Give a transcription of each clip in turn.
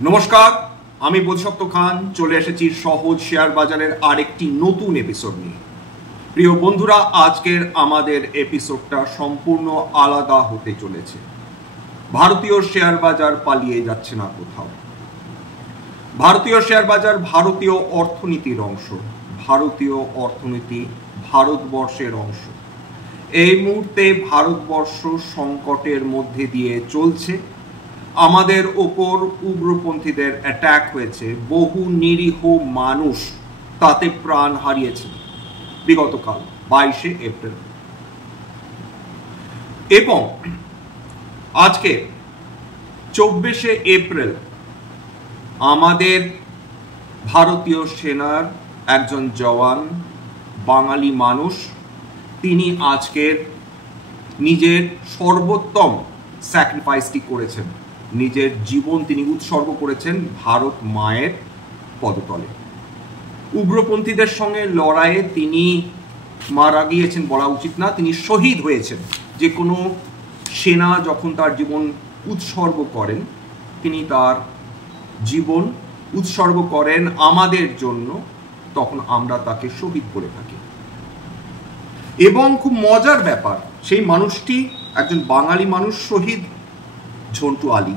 নমস্কার, আমি বোধিসত্ত্ব খান চলে এসেছি সহজ শেয়ার বাজারের আরেকটি নতুন এপিসোড নিয়ে। প্রিয় বন্ধুরা, আজকের আমাদের এপিসোডটা সম্পূর্ণ আলাদা হতে চলেছে। ভারতীয় শেয়ার বাজার পালিয়ে যাচ্ছে না কোথাও। ভারতীয় শেয়ার বাজার ভারতীয় অর্থনীতির অংশ। ভারতীয় অর্থনীতি ভারতবর্ষের অংশ। এই মুহূর্তে ভারতবর্ষ সংকটের মধ্যে দিয়ে চলছে। আমাদের ওপর উগ্রপন্থীদের অ্যাটাক হয়েছে, বহু নিরীহ মানুষ তাতে প্রাণ হারিয়েছে বিগতকাল 22শে এপ্রিল। এবং আজকে 24শে এপ্রিল আমাদের ভারতীয় সেনার একজন জওয়ান, বাঙালি মানুষ, তিনি আজকের নিজের সর্বোত্তম স্যাক্রিফাইসটি করেছেন। নিজের জীবন তিনি উৎসর্গ করেছেন ভারত মায়ের পদতলে। উগ্রপন্থীদের সঙ্গে লড়াইয়ে তিনি মারা গিয়েছেন বলা উচিত না, তিনি শহীদ হয়েছেন। যে কোনো সেনা যখন তার জীবন উৎসর্গ করেন, তিনি তার জীবন উৎসর্গ করেন আমাদের জন্য, তখন আমরা তাকে শহীদ বলে থাকি। এবং খুব মজার ব্যাপার, সেই মানুষটি একজন বাঙালি মানুষ, শহীদ ঝন্টু আলী।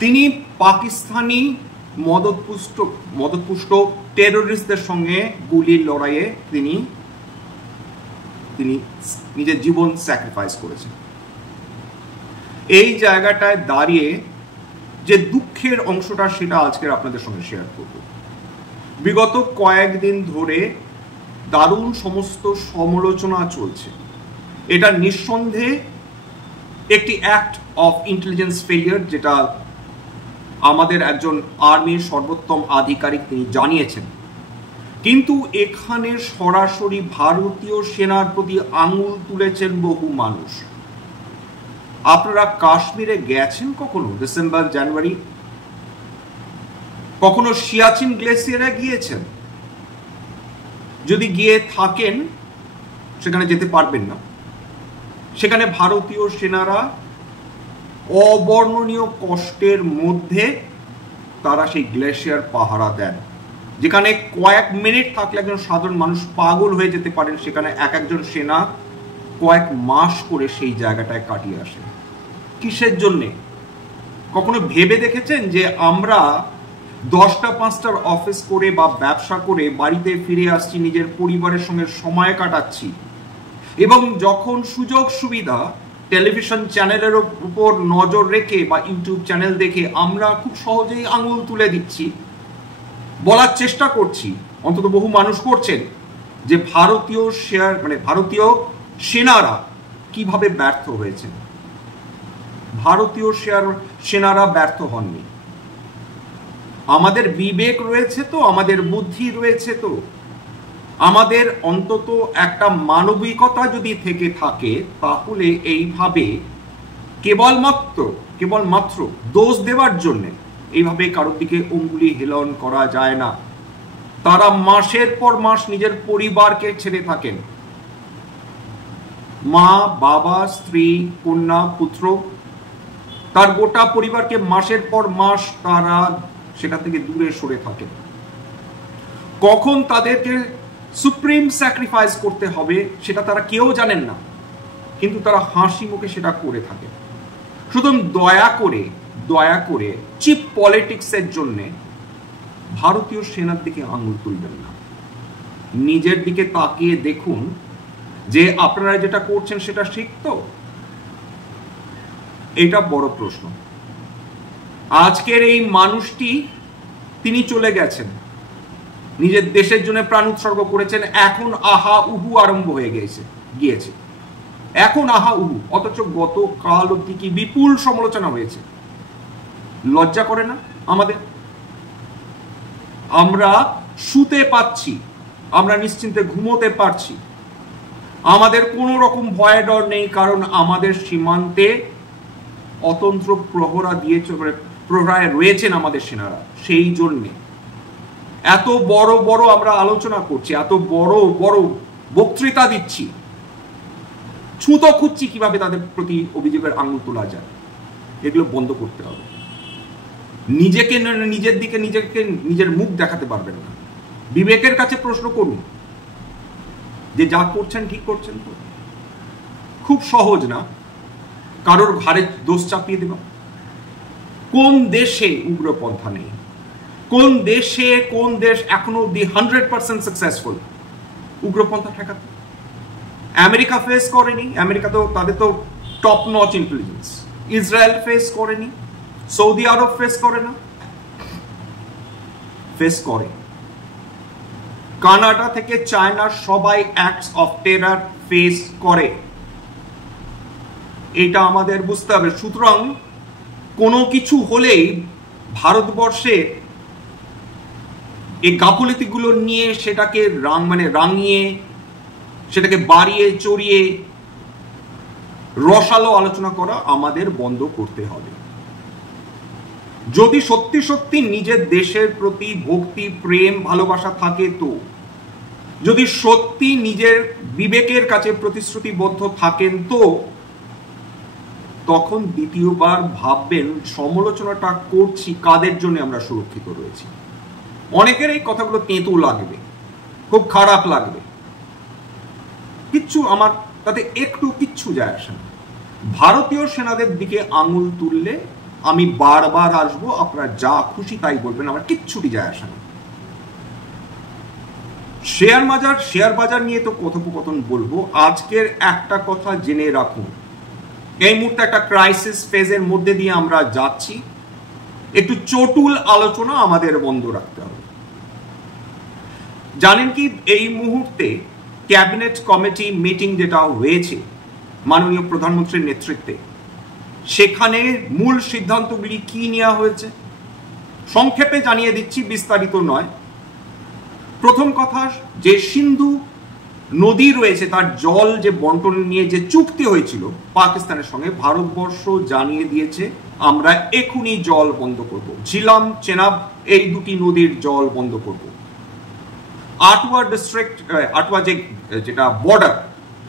তিনি পাকিস্তানি মদতপুষ্ট টেররিস্টদের সঙ্গে গুলির লড়াইয়ে তিনি নিজের জীবন স্যাক্রিফাইস করেছেন। এই জায়গাটায় দাঁড়িয়ে যে দুঃখের অংশটা, সেটা আজকের আপনাদের সঙ্গে শেয়ার করব। বিগত কয়েকদিন ধরে দারুণ সমস্ত সমালোচনা চলছে। এটা নিঃসন্দেহে একটি অ্যাক্ট অফ ইন্টেলিজেন্স ফেলিয়ার, যেটা আমাদের একজন আর্মির সর্বোত্তম আধিকারিক তিনি জানিয়েছেন। কিন্তু এখানে সরাসরি ভারতীয় সেনার প্রতি আঙুল তুলেছেন বহু মানুষ। আপনারা কাশ্মীরে গেছেন কখনো? ডিসেম্বর, জানুয়ারি কখনো সিয়াচিন গ্লেসিয়ারে গিয়েছেন? যদি গিয়ে থাকেন, সেখানে যেতে পারবেন না। সেখানে ভারতীয় সেনারা অবর্ণনীয় কষ্টের মধ্যে তারা সেই গ্লেশিয়ার পাহারা দেন, যেখানে কয়েক মিনিট থাকলে একজন সাধারণ মানুষ পাগল হয়ে যেতে পারেন। সেখানে একজন সেনা কয়েক মাস করে সেই জায়গাটায় কাটিয়ে আসে। কিসের জন্যে? কখনো ভেবে দেখেছেন যে আমরা 10টা 5টার অফিস করে বা ব্যবসা করে বাড়িতে ফিরে আসছি, নিজের পরিবারের সঙ্গে সময় কাটাচ্ছি, এবং যখন সুযোগ সুবিধা টেলিভিশন চ্যানেলের উপর নজর রেখে বা ইউটিউব চ্যানেল দেখে আমরা খুব সহজেই আঙুল তুলে দিচ্ছি, বলার চেষ্টা করছি, অন্তত বহু মানুষ করছেন, যে ভারতীয় সেনারা কিভাবে ব্যর্থ হয়েছেন। ভারতীয় সেনারা ব্যর্থ হননি। আমাদের বিবেক রয়েছে তো, আমাদের বুদ্ধি রয়েছে তো, আমাদের অন্তত একটা মানবিকতা যদি থেকে থাকে, তাহলে এইভাবে কেবলমাত্র দোষ দেওয়ার জন্য এইভাবে কারোর দিকে অঙ্গুলি হেলন করা যায় না। তারা মাসের পর মাস নিজের পরিবারকে ছেড়ে থাকেন, মা, বাবা, স্ত্রী, কন্যা, পুত্র, তার গোটা পরিবারকে মাসের পর মাস তারা সেখান থেকে দূরে সরে থাকেন। কখন তাদেরকে সুপ্রিম স্যাক্রিফাইস করতে হবে সেটা তারা কেউ জানেন না, কিন্তু তারা হাসি মুখে সেটা করে থাকে। সুতরাং দয়া করে চিপ পলিটিক্সের জন্য ভারতীয় সেনার দিকে আঙুল তুলবেন না। নিজের দিকে তাকিয়ে দেখুন যে আপনারা যেটা করছেন সেটা ঠিক তো? এটা বড় প্রশ্ন। আজকের এই মানুষটি তিনি চলে গেছেন, নিজের দেশের জন্য প্রাণ উৎসর্গ করেছেন। এখন আহা উহু আরম্ভ হয়ে গিয়েছে। এখন আহা উহু, অথচ গতকাল অব্দি কি বিপুল সমালোচনা হয়েছে। লজ্জা করে না আমাদের? আমরা শুতে পাচ্ছি, আমরা নিশ্চিন্তে ঘুমোতে পারছি, আমাদের কোনো রকম ভয় ডর নেই, কারণ আমাদের সীমান্তে অতন্ত্র প্রহরায় রয়েছেন আমাদের সেনারা। সেই জন্যে এত বড় আমরা আলোচনা করছি, এত বড় বক্তৃতা দিচ্ছি, ছুতো খুঁজছি কিভাবে তাদের প্রতি অভিযোগের আঙুল তোলা যায়। এগুলো বন্ধ করতে হবে। নিজের দিকে নিজের মুখ দেখাতে পারবেন না। বিবেকের কাছে প্রশ্ন করুন যে যা করছেন ঠিক করছেন তো? খুব সহজ না কারোর ঘাড়ে দোষ চাপিয়ে দেওয়া। কোন দেশে উগ্রপন্থা নেই? কোন দেশ এখনো অব্দি 100% সাকসেসফুল উগ্রপন্থা ঠেকাতে? আমেরিকা ফেস করেনি, আমেরিকা তো তাদের তো top notch intelligence. Israel face করেনি, সৌদি আরব ফেস করে না, ফেস করে। কানাডা থেকে চায়না সবাই অ্যাক্টস অফ টেরর ফেস করে, এটা আমাদের বুঝতে হবে। সুতরাং কোনো কিছু হলেই ভারতবর্ষে এই গাফিলতিগুলো নিয়ে সেটাকে রাঙিয়ে সেটাকে বাড়িয়ে চড়িয়ে রসালো আলোচনা করা আমাদের বন্ধ করতে হবে। যদি সত্যি সত্যি নিজের দেশের প্রতি ভক্তি, প্রেম, ভালোবাসা থাকে, তো যদি সত্যি নিজের বিবেকের কাছে প্রতিশ্রুতিবদ্ধ থাকেন, তো তখন দ্বিতীয়বার ভাববেন সমালোচনাটা করছি কাদের জন্য আমরা সুরক্ষিত রয়েছি। অনেকের এই কথাগুলো তেঁতু লাগবে, খুব খারাপ লাগবে, আমার তাতে কিচ্ছু যায় আসে না। ভারতীয় সেনাদের দিকে আঙুল তুললে আমি বারবার আসবো, আপনারা যা খুশি তাই বলবেন, আমার কিচ্ছুটি যায় আসে না। শেয়ার বাজার নিয়ে তো কথোপকথন বলবো। আজকের একটা কথা জেনে রাখুন, এই মুহূর্তে একটা ক্রাইসিস ফেজের মধ্যে দিয়ে আমরা যাচ্ছি। একটু চটুল আলোচনা আমাদের বন্ধ রাখতে হবে। জানেন কি, এই মুহূর্তে ক্যাবিনেট কমিটি মিটিং যেটা হয়েছে মাননীয় প্রধানমন্ত্রীর নেতৃত্বে, সেখানে মূল সিদ্ধান্তগুলি কি নেওয়া হয়েছে সংক্ষেপে জানিয়ে দিচ্ছি, বিস্তারিত নয়। প্রথম কথা, যে সিন্ধু নদী রয়েছে তার জল যে বন্টন নিয়ে যে চুক্তি হয়েছিল পাকিস্তানের সঙ্গে, ভারতবর্ষ জানিয়ে দিয়েছে আমরা এখনই জল বন্ধ করব। ঝিলাম, চেনাব এই দুটি নদীর জল বন্ধ করব। আটওয়া ডিস্ট্রিক্ট, আটওয়া যেটা বর্ডার,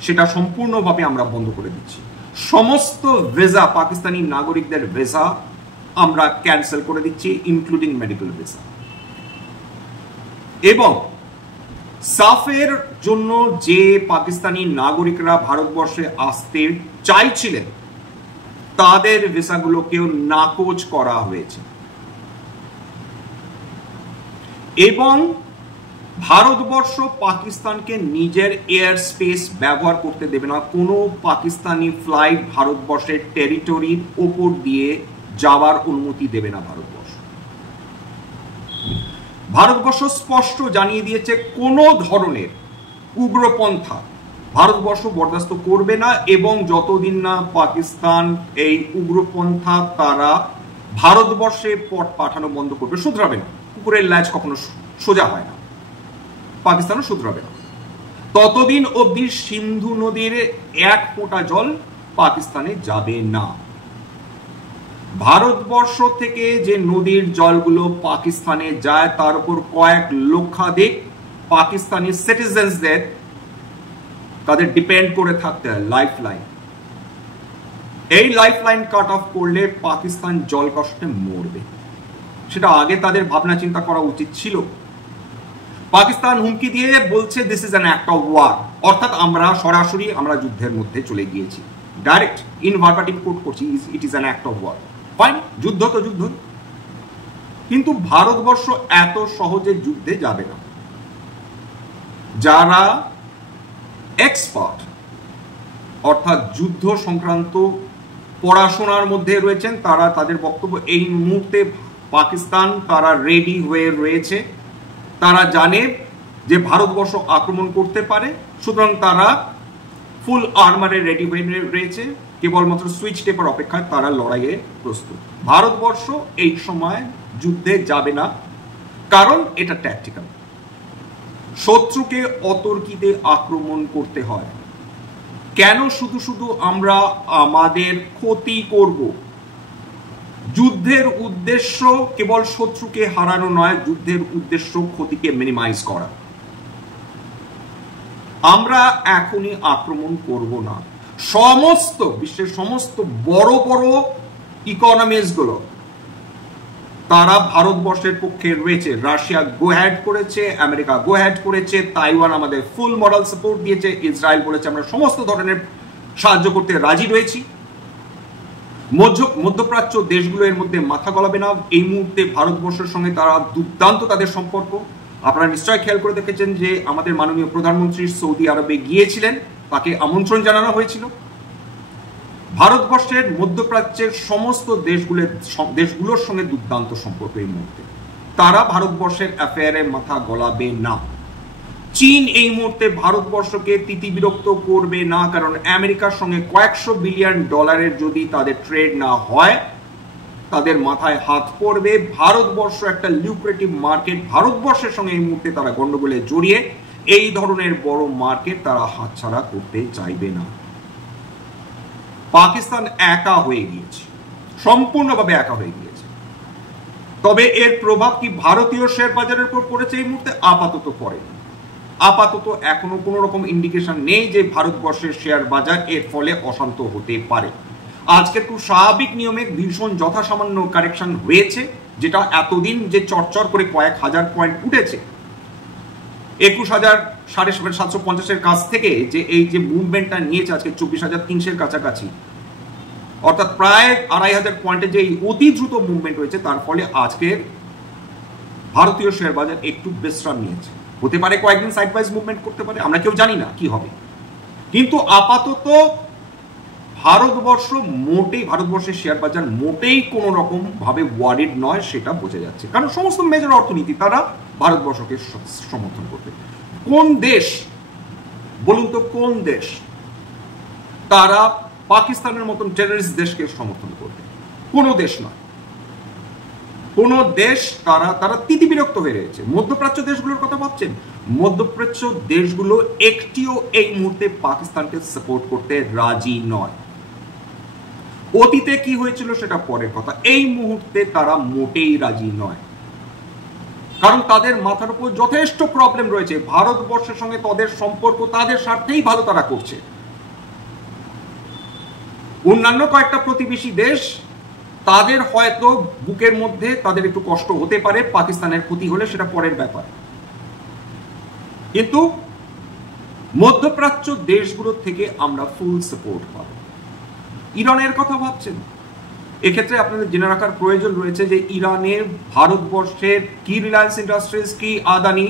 সেটা সম্পূর্ণভাবে আমরা বন্ধ করে দিচ্ছি। সমস্ত ভিসা, পাকিস্তানি নাগরিকদের ভিসা আমরা ক্যান্সেল করে দিচ্ছি, ইনক্লুডিং মেডিকেল ভিসা। এবং সাফের জন্য যে পাকিস্তানি নাগরিকরা ভারতবর্ষে আসতে চাইছিলেন তাদের ভিসাগুলোকেও নাকচ করা হয়েছে। এবং ভারতবর্ষ পাকিস্তানকে নিজের এয়ার স্পেস ব্যবহার করতে দেবে না। কোনো পাকিস্তানি ফ্লাইট ভারতবর্ষের টেরিটরির ওপর দিয়ে যাওয়ার অনুমতি দেবে না ভারতবর্ষ স্পষ্ট জানিয়ে দিয়েছে কোনো ধরনের উগ্রপন্থা ভারতবর্ষ বরদাস্ত করবে না। এবং যতদিন না পাকিস্তান এই উগ্রপন্থা তারা ভারতবর্ষে পাঠানো বন্ধ করবে, শুধরাবে না। কুকুরের ল্যাজ কখনো সোজা হয় না, পাকিস্তানও শুধরাবে না। ততদিন অবধি সিন্ধু নদীর এক ফোঁটা জল পাকিস্তানে যাবে না। ভারতবর্ষ থেকে যে নদীর জলগুলো পাকিস্তানে যায় তার উপর কয়েক লক্ষাধিক পাকিস্তানি সিটিজেন্সদের তাদের ডিপেন্ড করে থাকতে হয় লাইফ লাইন। এই লাইফ লাইন কাট অফ করলে পাকিস্তান জল কষ্টে মরবে। সেটা আগে তাদের ভাবনা চিন্তা করা উচিত ছিল। পাকিস্তান হুমকি দিয়ে বলছে this is an act of war, অর্থাৎ আমরা সরাসরি যুদ্ধের মধ্যে চলে গিয়েছি। ডাইরেক্ট ইন ভার্বাটিম কোট করছি, it is an act of war. Fine, যুদ্ধ তো যুদ্ধ, কিন্তু ভারতবর্ষ এত সহজে যুদ্ধে যাবে না। যারা এক্সপার্ট অর্থাৎ যুদ্ধ সংক্রান্ত পড়াশোনার মধ্যে রয়েছেন তারা তাদের বক্তব্য এই মুহূর্তে পাকিস্তান তারা রেডি হয়ে রয়েছে। তারা জানে যে ভারতবর্ষ আক্রমণ করতে পারে, সুতরাং তারা ফুল আর্মারে রেডি হয়ে রয়েছে। কেবলমাত্র সুইচ টেপার অপেক্ষায় তারা লড়াইয়ে প্রস্তুত। ভারতবর্ষ এই সময় যুদ্ধে যাবে না, কারণ এটা ট্যাকটিক্যাল। শত্রুকে অতর্কিতে আক্রমণ করতে হয়। কেন শুধু শুধু আমরা আমাদের ক্ষতি করব? যুদ্ধের উদ্দেশ্য কেবল শত্রুকে হারানো নয়, যুদ্ধের উদ্দেশ্য ক্ষতিকে মিনিমাইজ করা। আমরা এখনই আক্রমণ করব না। বিশ্বের সমস্ত বড় বড় ইকোনমিজ গুলো তারা ভারতবর্ষের পক্ষে রয়েছে। রাশিয়া গো হ্যাড করেছে, আমেরিকা গো হ্যাড করেছে, তাইওয়ান আমাদের ফুল মরাল সাপোর্ট দিয়েছে, ইসরায়েল বলেছে আমরা সমস্ত ধরনের সাহায্য করতে রাজি রয়েছি। মধ্যপ্রাচ্য দেশগুলো এর মধ্যে মাথা গলাবে না। এই মুহূর্তে ভারতবর্ষের সঙ্গে তারা দুর্দান্ত তাদের সম্পর্ক। আপনারা নিশ্চয়ই খেয়াল করে দেখেছেন যে আমাদের মাননীয় প্রধানমন্ত্রী সৌদি আরবে গিয়েছিলেন, তাকে আমন্ত্রণ জানানো হয়েছিল। ভারতবর্ষের মধ্যপ্রাচ্যের সমস্ত দেশগুলোর সঙ্গে দুর্দান্ত সম্পর্ক এই মুহূর্তে। তারা ভারতবর্ষের অ্যাফেয়ারে মাথা গলাবে না। চীন এই মুহূর্তে ভারতবর্ষকে তিতিবিরক্ত করবে না, কারণ আমেরিকার সঙ্গে কয়েকশো বিলিয়ন ডলারের যদি তাদের ট্রেড না হয় তাদের মাথায় হাত পড়বে। ভারতবর্ষ একটা লিউক্রেটিভ মার্কেট, ভারতবর্ষের সঙ্গে এই মুহূর্তে তারা গন্ডগোলে জড়িয়ে এই ধরনের বড় মার্কেট তারা হাতছাড়া করতে চাইবে না। পাকিস্তান একা হয়ে গিয়েছে, সম্পূর্ণভাবে একা হয়ে গিয়েছে। তবে এর প্রভাব কি ভারতীয় শেয়ার বাজারের উপর পড়েছে এই মুহূর্তে? আপাতত পড়েনি। আপাতত এখনো কোনো রকম ইন্ডিকেশন নেই যে ভারতবর্ষের শেয়ার বাজার এর ফলে অশান্ত হতে পারে। আজকে খুব স্বাভাবিক নিয়মে ভীষণ যথাসামান্য কারেকশন হয়েছে, যেটা এতদিন যে চরচর করে কয়েক হাজার পয়েন্ট উঠেছে 21,750 কাছ থেকে যে এই যে মুভমেন্টটা নিয়েছে আজকে 24,300 কাছাকাছি, অর্থাৎ প্রায় 2,500 পয়েন্টের যে অতি দ্রুত মুভমেন্ট হয়েছে, তার ফলে আজকের ভারতীয় শেয়ার বাজার একটু বিশ্রাম নিয়েছে। হতে পারে কয়েকদিন সাইড ওয়াইজ মুভমেন্ট করতে পারে, আমরা কেউ জানি না কি হবে। কিন্তু আপাতত ভারতবর্ষের শেয়ার বাজার মোটেই কোনো রকম ভাবে ওয়ারিড নয়, সেটা বোঝা যাচ্ছে। কারণ সমস্ত মেজর অর্থনীতি তারা ভারতবর্ষকে সমর্থন করবে। কোন দেশ বলুন তো, কোন দেশ তারা পাকিস্তানের মতন টেররিস্ট দেশকে সমর্থন করবে? কোন দেশ নয়। কোন দেশ তারা তিতিবিরক্ত হয়ে রয়েছে। মধ্যপ্রাচ্য দেশগুলোর কথা ভাবছেন? মধ্যপ্রাচ্য দেশগুলো একটিও এই মুহূর্তে পাকিস্তানকে সাপোর্ট করতে রাজি নয়। অতীতে কি হয়েছিল সেটা পরের কথা, এই মুহূর্তে তারা মোটেই রাজি নয়। কারণ তাদের মাথার উপর যথেষ্ট প্রবলেম রয়েছে। ভারতবর্ষের সঙ্গে তাদের সম্পর্ক তাদের স্বার্থেই ভালো তারা করছে। অন্যান্য কয়েকটা প্রতিবেশী দেশ তাদের হয়তো বুকের মধ্যে তাদের একটু কষ্ট হতে পারে, পাকিস্তানের ক্ষতি হলে সেটা পরের ব্যাপার। কিন্তু মধ্যপ্রাচ্য দেশগুলোর থেকে আমরা ফুল সাপোর্ট পাব। ইরানের কথা ভাবছেন? এক্ষেত্রে আপনাদের জেনে রাখার প্রয়োজন রয়েছে যে ইরানের ভারতবর্ষের কি রিলায়েন্স ইন্ডাস্ট্রিজ, কি আদানি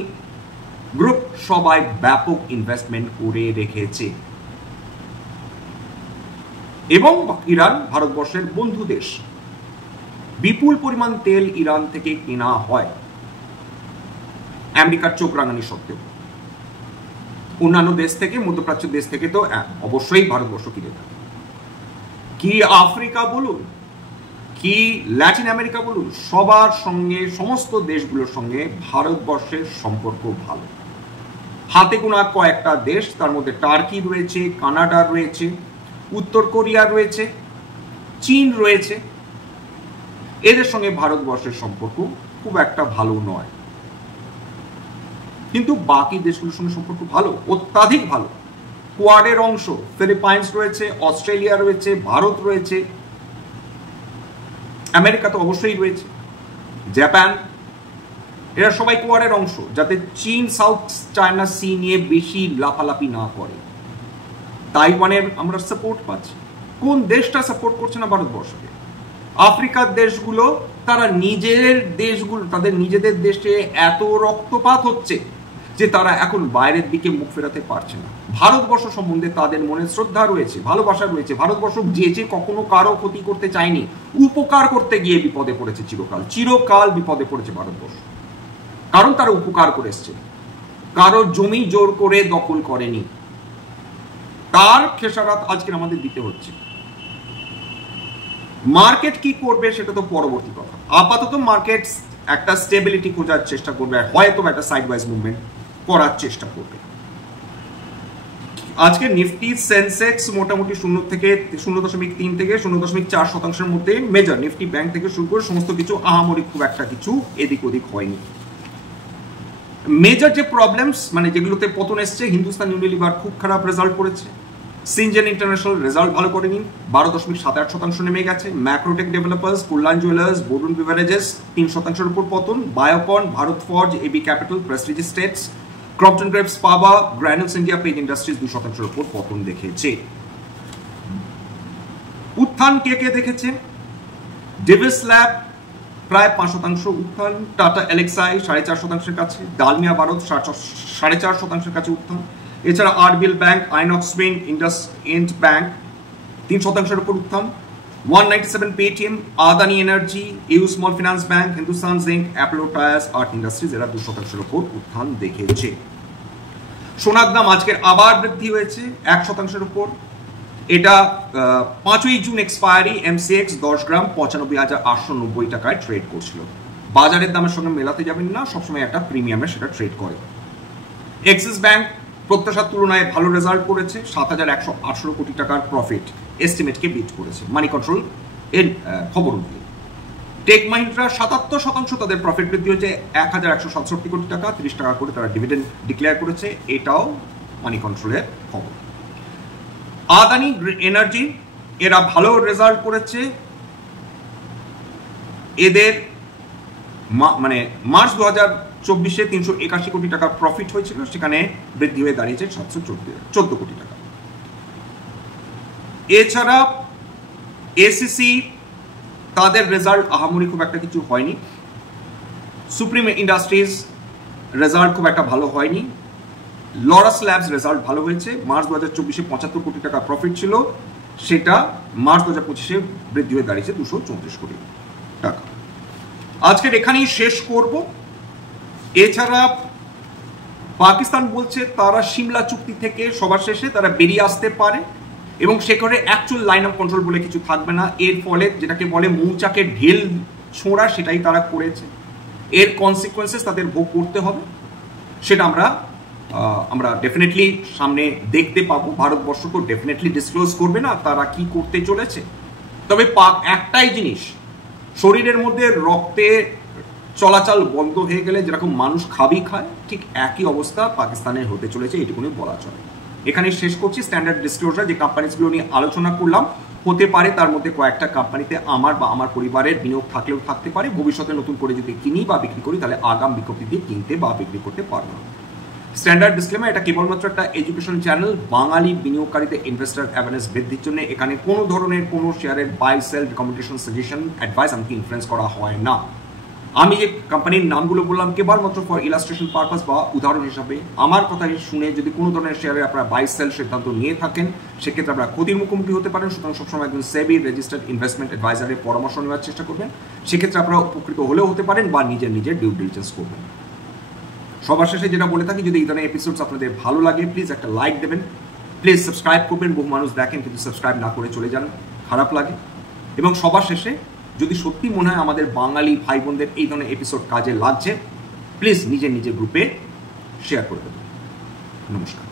গ্রুপ সবাই ব্যাপক ইনভেস্টমেন্ট করে রেখেছে। এবং ইরান ভারতবর্ষের বন্ধু দেশ। বিপুল পরিমাণ তেল ইরান থেকে কেনা হয় আমেরিকার চোখ রাঙানি সত্ত্বেও। অন্যান্য দেশ থেকে, মধ্যপ্রাচ্য দেশ থেকে তো অবশ্যই ভারতবর্ষ কিনে থাকে। কি আফ্রিকা বলুন, কি ল্যাটিন আমেরিকা বলুন, সবার সঙ্গে, সমস্ত দেশগুলোর সঙ্গে ভারতবর্ষের সম্পর্ক ভালো। হাতে গোনা কয়েকটা দেশ, তার মধ্যে টার্কি রয়েছে, কানাডা রয়েছে, উত্তর কোরিয়া রয়েছে, চীন রয়েছে। এদের সঙ্গে ভারতবর্ষের সম্পর্ক খুব একটা ভালো নয়। কিন্তু বাকি দেশগুলোর সঙ্গে সম্পর্ক ভালো, অত্যাধিক ভালো। কোয়াডের অংশ ফিলিপাইন্স রয়েছে, অস্ট্রেলিয়া রয়েছে, ভারত রয়েছে, আমেরিকা তো অবশ্যই রয়েছে, জাপান, এরা সবাই কোয়াডের অংশ, যাতে চীন সাউথ চায়না সি নিয়ে বেশি লাফালাফি না করে। তাইওয়ানের আমরা সাপোর্ট পাচ্ছি। কোন দেশটা সাপোর্ট করছে না ভারতবর্ষকে? আফ্রিকার দেশগুলো তাদের নিজেদের দেশে এত রক্তপাত হচ্ছে যে তারা এখন বাইরের দিকে মুখ ফেরাতে পারছে না। ভারতবর্ষ সম্বন্ধে তাদের মনে শ্রদ্ধা রয়েছে, ভালোবাসা রয়েছে। ভারতবর্ষ যে কখনো কারো ক্ষতি করতে চায়নি, উপকার করতে গিয়ে বিপদে পড়েছে। চিরকাল বিপদে পড়েছে ভারতবর্ষ, কারণ তারা উপকার করে এসছে, কারো জমি জোর করে দখল করেনি। তার খেসারত আজকে আমাদের দিতে হচ্ছে। মার্কেট কি করবে সেটা তো পরবর্তী কথা। আপাতত মার্কেট একটা স্টেবিলিটি খোঁজার চেষ্টা করবে, হয়তো একটা সাইডওয়াইজ মুভমেন্ট করার চেষ্টা করবে। আজকে নিফটি সেন্সেক্স মোটামুটি 0.3 থেকে 0.4% মধ্যে মেজর নিফটি ব্যাংক থেকে শুরু করে সমস্ত কিছু আহামরি খুব একটা কিছু এদিক ওদিক হয়নি। মেজর যে প্রবলেমস মানে যেগুলোতে পতন এসছে, হিন্দুস্তান ইউনিলিভার খুব খারাপ রেজাল্ট করেছে, সিনজেন ইন্টারন্যাশনাল রেজাল্ট ভালো করেনি, 12.78% নেমে গেছে। ম্যাক্রোটেক ডেভেলপার্স, কল্যাণ জুয়েলার্স, বোরডন বিভারেজেস 3%-এর উপর পতন। বায়োকন, ভারত ফর্জ, এবি ক্যাপিটাল, প্রেস্টিজ স্টেটস, ক্রপটন গ্রেপস, পাবা, গ্র্যানুলস ইন্ডিয়া, পেজ ইন্ডাস্ট্রিজ 2%-এর উপর পতন দেখেছে। উত্থান কে কে দেখেছে? ডেভিস ল্যাব প্রায় 5% উত্থান, টাটা এলেক্সাই 4.5%-এর কাছে, ডালমিয়া ভারত 4.5%-এর কাছে উত্থান। এছাড়া RBL bank, Inox Wind, IndusInd bank 3%-এর উপর উত্থান। 197 Paytm, Adani energy, U small finance bank, Hindustan Zinc, Apollo Tyres, Aarti Industries এরা 2%-এর উপর উত্থান দেখেছে। সোনার দাম আজকের আবার বৃদ্ধি হয়েছে 1%-এর উপর। এটা 5ই জুন এক্সপায়ারি, এমসিএক্স 10 গ্রাম 95,890 টাকায় ট্রেড করছিল। বাজারের দামের সঙ্গে মেলাতে যাবেন না, সবসময় একটা প্রিমিয়ামে সেটা ট্রেড করে। এক্সিস ব্যাংক প্রত্যাশার তুলনায় ভালো রেজাল্ট করেছে, 7,118 কোটি টাকার প্রফিট এস্টিমেটকে বিট করেছে মানি কন্ট্রোল এর খবর অনুযায়ী। টেক মাহিন্দ্রা 77% তাদের প্রফিট বৃদ্ধি হয়েছে 1,167 কোটি টাকা, 30 টাকা করে তারা ডিভিডেন্ড ডিক্লেয়ার করেছে, এটাও মানি কন্ট্রোলের খবর। আদানি এনার্জি এরা ভালো রেজাল্ট করেছে, এদের মানে মার্চ 2024-এ 381 কোটি টাকার প্রফিট হয়েছিল, সেখানে বৃদ্ধি হয়ে দাঁড়িয়েছে 714 কোটি টাকা। এছাড়া এসিসি তাদের রেজাল্ট আহামরি খুব একটা কিছু হয়নি। সুপ্রিম ইন্ডাস্ট্রিজ রেজাল্ট খুব একটা ভালো হয়নি। লরাস ল্যাবস রেজাল্ট ভালো হয়েছে, মার্চ 2024-এ 75 কোটি টাকা প্রফিট ছিল, সেটা মার্চ 2025-এ বৃদ্ধি হয়ে দাঁড়িয়েছে 234 কোটি টাকা। আজকের এখানেই শেষ করব। এছাড়া পাকিস্তান বলছে তারা সিমলা চুক্তি থেকে সবার শেষে তারা বেরিয়ে আসতে পারে এবং সেখানে অ্যাকচুয়াল লাইন অফ কন্ট্রোল বলে কিছু থাকবে না। এর ফলে যেটাকে বলে মৌচাকে ঢেল ছোঁড়া, সেটাই তারা করেছে। এর কনসিকুয়েন্সেস তাদের ভোগ করতে হবে, সেটা আমরা ডেফিনেটলি সামনে দেখতে পাবো। ভারতবর্ষ তো ডেফিনেটলি ডিসক্লোজ করবে না তারা কি করতে চলেছে। তবে পাক একটাই জিনিস, শরীরের মধ্যে রক্তের চলাচল বন্ধ হয়ে গেলে যেরকম মানুষ খাবি খায়, ঠিক একই অবস্থা পাকিস্তানের হতে চলেছে, এটুকুনি বলা চলে। এখানে শেষ করছি স্ট্যান্ডার্ড ডিসক্লোজার। যে কোম্পানিগুলো নিয়ে আলোচনা করলাম, হতে পারে তার মধ্যে কয়েকটা কোম্পানিতে আমার বা আমার পরিবারের বিনিয়োগ থাকলেও থাকতে পারে। ভবিষ্যতে নতুন করে যদি কিনি বা বিক্রি করি, তাহলে আগাম বিজ্ঞপ্তি দিয়ে কিনতে বা বিক্রি করতে পারবো না। স্ট্যান্ডার্ড ডিসক্লেমার, এটা কেবলমাত্র একটা এডুকেশন চ্যানেল। বাঙালি বিনিয়োগকারীদের ইনভেস্টার অ্যাওয়ারনেস বৃদ্ধির জন্য এখানে কোনো ধরনের কোনো শেয়ারের buy sell recommendation suggestion advice আমাকে ইনফ্লুয়েন্স করা হয় না। আমি যে কোম্পানির নামগুলো বললাম কেবলমাত্র ফর ইলাস্ট্রেশন পারপাস বা উদাহরণ হিসাবে। আমার কথা শুনে যদি কোনো ধরনের শেয়ারে আপনারা বাই সেল সিদ্ধান্ত নিয়ে থাকেন, সেক্ষেত্রে আপনারা ক্ষতির মুখোমুখি হতে পারেন। সুতরাং সবসময় একজন সেবি রেজিস্টার্ড ইনভেস্টমেন্ট অ্যাডভাইজারের পরামর্শ নেওয়ার চেষ্টা করবেন। সেক্ষেত্রে আপনারা উপকৃত হলেও হতে পারেন বা নিজের ডিউ ডিলিজেন্স করবেন। সবার শেষে যেটা বলে থাকি, যদি এই ধরনের এপিসোডস আপনাদের ভালো লাগে, প্লিজ একটা লাইক দেবেন, প্লিজ সাবস্ক্রাইব করবেন। বহু মানুষ দেখেন কিন্তু সাবস্ক্রাইব না করে চলে যান, খারাপ লাগে। এবং সবার শেষে যদি সত্যি মনে হয় আমাদের বাঙালি ভাই বোনদের এই ধরনের এপিসোড কাজে লাগছে, প্লিজ নিজের গ্রুপে শেয়ার করে দেবেন। নমস্কার।